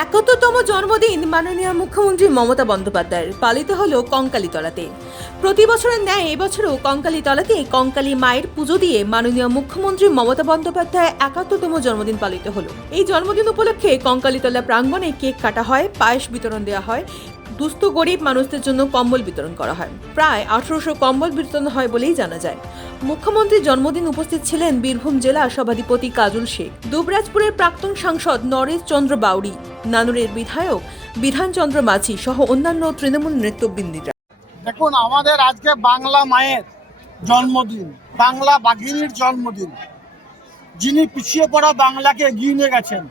71তম জন্মদিন মাননীয় মুখ্যমন্ত্রী মমতা বন্দ্যোপাধ্যায়ের পালিত হলো কঙ্কালীতলাতে। প্রতি বছরের ন্যায় এবছরও কঙ্কালীতলাতে কঙ্কালী মায়ের পুজো দিয়ে মাননীয় মুখ্যমন্ত্রী মমতা বন্দ্যোপাধ্যায় 71তম জন্মদিন পালিত হলো। এই জন্মদিন উপলক্ষে কঙ্কালীতলা প্রাঙ্গণে কেক কাটা হয়, পায়েস বিতরণ দেওয়া হয়, দুস্থ গরিব মানুষদের জন্য কম্বল বিতরণ করা হয়। প্রায় 1800 কম্বল বিতরণ হয় বলেই জানা যায়। মুখ্যমন্ত্রীর জন্মদিন উপস্থিত ছিলেন বীরভূম জেলা সভাধিপতি কাজল শেখ, দুবরাজপুরের প্রাক্তন সাংসদ নরেশ চন্দ্র বাউরি, নানুরের বিধায়ক বিধানচন্দ্র মাঝি সহ অন্যান্য তৃণমূল নেতৃবৃন্দরা। দেখুন, আমাদের আজকে বাংলা মায়ের জন্মদিন, বাংলা বাঘিনীর জন্মদিন, যিনি পিছিয়ে পড়া বাংলাকে এগিয়ে নিয়ে গেছেন,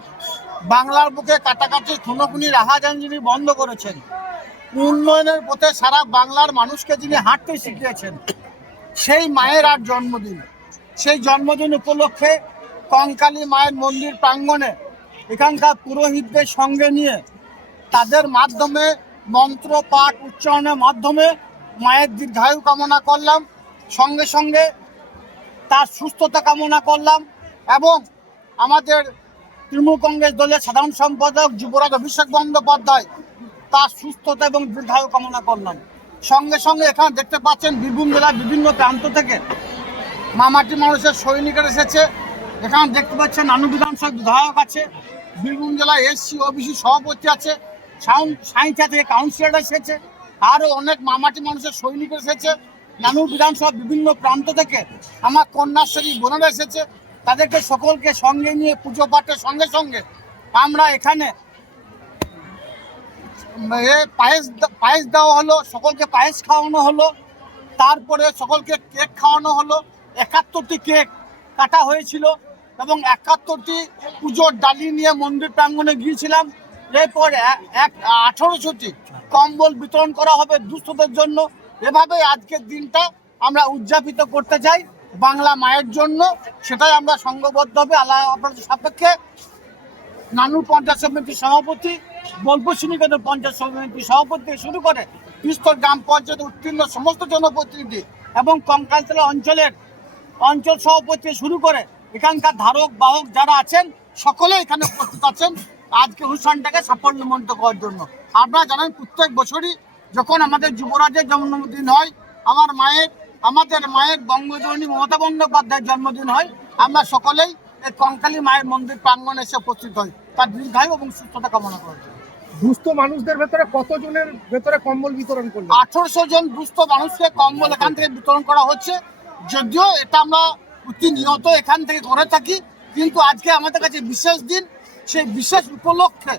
বাংলার বুকে কাটাকাটি খুনোখুনি রাহাজান যিনি বন্ধ করেছেন, উন্নয়নের পথে সারা বাংলার মানুষকে যিনি হাঁটতে শিখিয়েছেন, সেই মায়ের আর জন্মদিন। সেই জন্মদিন উপলক্ষে কঙ্কালী মায়ের মন্দির প্রাঙ্গণে এখানকার পুরোহিতদের সঙ্গে নিয়ে তাদের মাধ্যমে মন্ত্র পাঠ উচ্চারণের মাধ্যমে মায়ের দীর্ঘায়ু কামনা করলাম, সঙ্গে সঙ্গে তার সুস্থতা কামনা করলাম এবং আমাদের তৃণমূল কংগ্রেস দলের সাধারণ সম্পাদক যুবরাজ অভিষেক বন্দ্যোপাধ্যায় তার সুস্থতা এবং দীর্ঘায়ু কামনা করলাম। সঙ্গে সঙ্গে এখানে দেখতে পাচ্ছেন বীরভূম জেলার বিভিন্ন প্রান্ত থেকে মামাটি মানুষের সৈনিকরা এসেছে। এখানে দেখতে পাচ্ছেন নানু বিধানসভা বিধায়ক আছে, বীরভূম জেলায় এসসি ওবিসি সভাপতি আছে, সাঁইথিয়া থেকে কাউন্সিলর এসেছে, আরও অনেক মামাটি মানুষের সৈনিক এসেছে। নানু বিধানসভা বিভিন্ন প্রান্ত থেকে আমার কন্যাশ্রী বোনেরা এসেছে। তাদেরকে সকলকে সঙ্গে নিয়ে পুজো পাঠের সঙ্গে সঙ্গে আমরা এখানে পায়েস দেওয়া হলো, সকলকে পায়েস খাওয়ানো হলো, তারপরে সকলকে কেক খাওয়ানো হলো। 71টি কেক কাটা হয়েছিল এবং 71টি পুজোর ডালি নিয়ে মন্দির প্রাঙ্গণে গিয়েছিলাম। এরপর 1800টি কম্বল বিতরণ করা হবে দুস্থদের জন্য। এভাবে আজকের দিনটা আমরা উদযাপিত করতে চাই বাংলা মায়ের জন্য। সেটাই আমরা সংঘবদ্ধভাবে আপনাদের সাপেক্ষে নানুর পঞ্চায়েত সমিতির সভাপতি, বোলপুর শ্রীনিকেতন পঞ্চায়েত সমিতির সভাপতি থেকে শুরু করে বিস্তর গ্রাম পঞ্চায়েত উত্তীর্ণ সমস্ত জনপ্রতিনিধি এবং কঙ্কালীতলা অঞ্চলের অঞ্চল সভাপতি শুরু করে এখানকার ধারক বাহক যারা আছেন সকলে এখানে উপস্থিত আছেন আজকে অনুষ্ঠানটাকে সাফল্যমণ্ডিত করার জন্য। আপনারা জানেন, প্রত্যেক বছরই যখন আমাদের যুবরাজের জন্মদিন হয়, আমাদের মায়ের বঙ্গজননী মমতা বন্দ্যোপাধ্যায়ের জন্মদিন হয়, আমরা সকলেই এই কঙ্কালী মায়ের মন্দির প্রাঙ্গণে এসে উপস্থিত হই তার দীর্ঘায়ু এবং সুস্থতা কামনা করার জন্য। দুস্থ মানুষদের ভেতরে কতজনের ভেতরে কম্বল বিতরণ করলেন? 1800 জন দুস্থ মানুষকে কম্বল এখান থেকে বিতরণ করা হচ্ছে। যদিও এটা আমরা প্রতিনিয়ত এখান থেকে করে থাকি, কিন্তু আজকে আমাদের কাছে বিশেষ দিন। সেই বিশেষ উপলক্ষে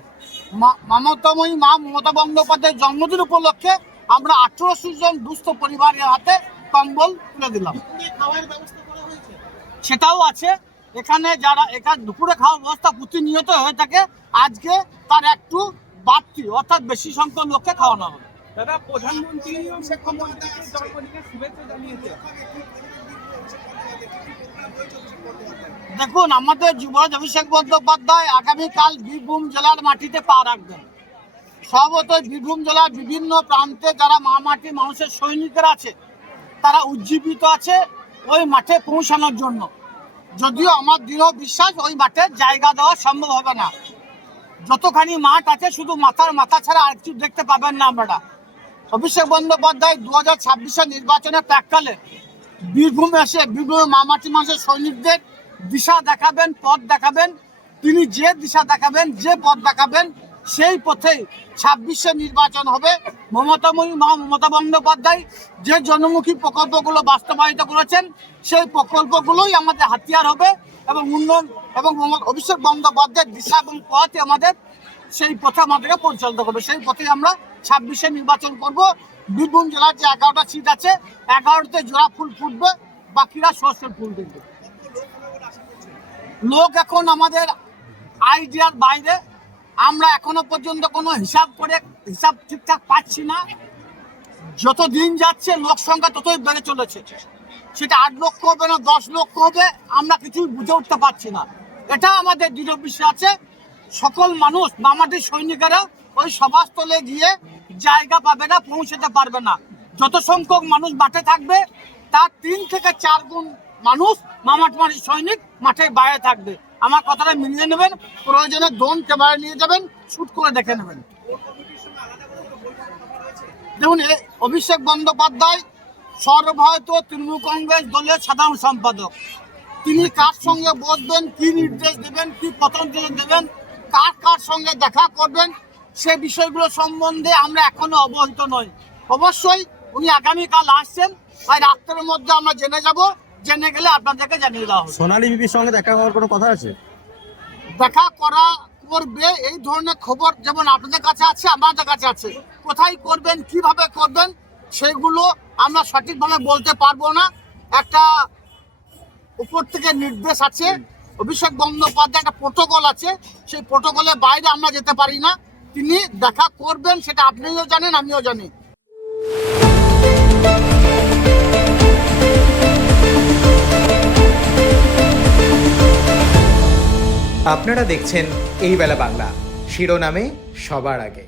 মমতাময়ী মা মমতা বন্দ্যোপাধ্যায়ের জন্মদিন উপলক্ষে আমরা 1800 জন দুস্থ পরিবারের হাতে কম্বল তুলে দিলাম। সেটাও আছে এখানে, যারা এখানে দুপুরে খাওয়ার ব্যবস্থা প্রতিনিয়ত হয়ে থাকে, আজকে তার একটু বাড়তি অর্থাৎ বেশি সংখ্যক লোককে খাওয়ানো হবে। দাদা, প্রধানমন্ত্রীও জন্মদিনের শুভেচ্ছা জানিয়েছে। দেখুন, আমাদের যুবরাজ অভিষেক বন্দ্যোপাধ্যায় আগামীকাল বীরভূম জেলার মাটিতে পা রাখবেন। স্বভাবত বীরভূম জেলার বিভিন্ন প্রান্তে যারা মামাটি মানুষের সৈনিকরা আছে তারা উজ্জীবিত আছে ওই মাঠে পৌঁছানোর জন্য। যদিও আমার দৃঢ় বিশ্বাস ওই মাঠে জায়গা দেওয়া সম্ভব হবে না। যতখানি মাঠ আছে শুধু মাথা ছাড়া আর কিছু দেখতে পাবেন না আপনারা। অভিষেক বন্দ্যোপাধ্যায় 2026 নির্বাচনের প্রাককালে বীরভূমে এসে বীরভূমের মামাটি মানুষের সৈনিকদের দিশা দেখাবেন, পথ দেখাবেন। তিনি যে দিশা দেখাবেন, যে পথ দেখাবেন, সেই পথেই 26 নির্বাচন হবে। মমতাময়ী মা মমতা বন্দ্যোপাধ্যায় যে জনমুখী প্রকল্পগুলো বাস্তবায়িত করেছেন সেই প্রকল্পগুলোই আমাদের হাতিয়ার হবে এবং উন্নয়ন এবং অভিষেক বন্দ্যোপাধ্যায়ের দিশা এবং পথে আমাদের সেই পথে আমাদেরকে পরিচালিত করবে। সেই পথে আমরা 26 নির্বাচন করব। বীরভূম জেলার যে 11টা সিট আছে, 11তে জোড়া ফুল ফুটবে, বাকিরা সর্ষের ফুল দেখবে। লোক এখন আমাদের আইডিয়ার বাইরে। আমরা এখনো পর্যন্ত কোনো হিসাব ঠিকঠাক পাচ্ছি না। যত দিন যাচ্ছে লোক সংখ্যা ততই বেড়ে চলেছে। সেটা 8 লক্ষ হবে না 10 লক্ষ হবে, আমরা কিছুই বুঝে উঠতে পারছি না। এটা আমাদের দৃঢ় বিশ্বাস আছে সকল মানুষ মামাটির সৈনিকেরা ওই সভাস্থলে গিয়ে জায়গা পাবে না, পৌঁছতে পারবে না। যত সংখ্যক মানুষ মাঠে থাকবে তার 3 থেকে 4 গুণ মানুষ মামাটি সৈনিক মাঠে বাইরে থাকবে। আমার কথাটা মিলিয়ে নেবেন, প্রয়োজনে ড্রোন ক্যামেরা নিয়ে যাবেন, শুট করে দেখে নেবেন। দেখুন, অভিষেক বন্দ্যোপাধ্যায় সর্বভারতীয় তৃণমূল কংগ্রেস দলের সাধারণ সম্পাদক। তিনি কার সঙ্গে বসবেন, কি নির্দেশ দেবেন, কি পতঞ্জলি দেবেন, কার কার সঙ্গে দেখা করবেন, সে বিষয়গুলো সম্বন্ধে আমরা এখনো অবহিত নই। অবশ্যই উনি আগামীকাল আসছেন, তাই রাত্রের মধ্যে আমরা জেনে যাব, জেনে গেলে আপনাদেরকে জানিয়ে দেওয়া হবে। সোনালী বিবির সঙ্গে দেখা হওয়ার কোনো কথা আছে? দেখা করা করবে, এই ধরনের খবর যেমন আপনাদের কাছে আছে, আমাদের কাছে আছে। কোথায় করবেন, কিভাবে করবেন, সেগুলো আমরা সঠিকভাবে বলতে পারবো না। একটা উপর থেকে নির্দেশ আছে, অভিষেক বন্দ্যোপাধ্যায় একটা প্রোটোকল আছে, সেই প্রোটোকলের বাইরে আমরা যেতে পারি না। তিনি দেখা করবেন, সেটা আপনিও জানেন, আমিও জানি। আপনারা দেখছেন এই বেলা বাংলা, শিরোনামে সবার আগে।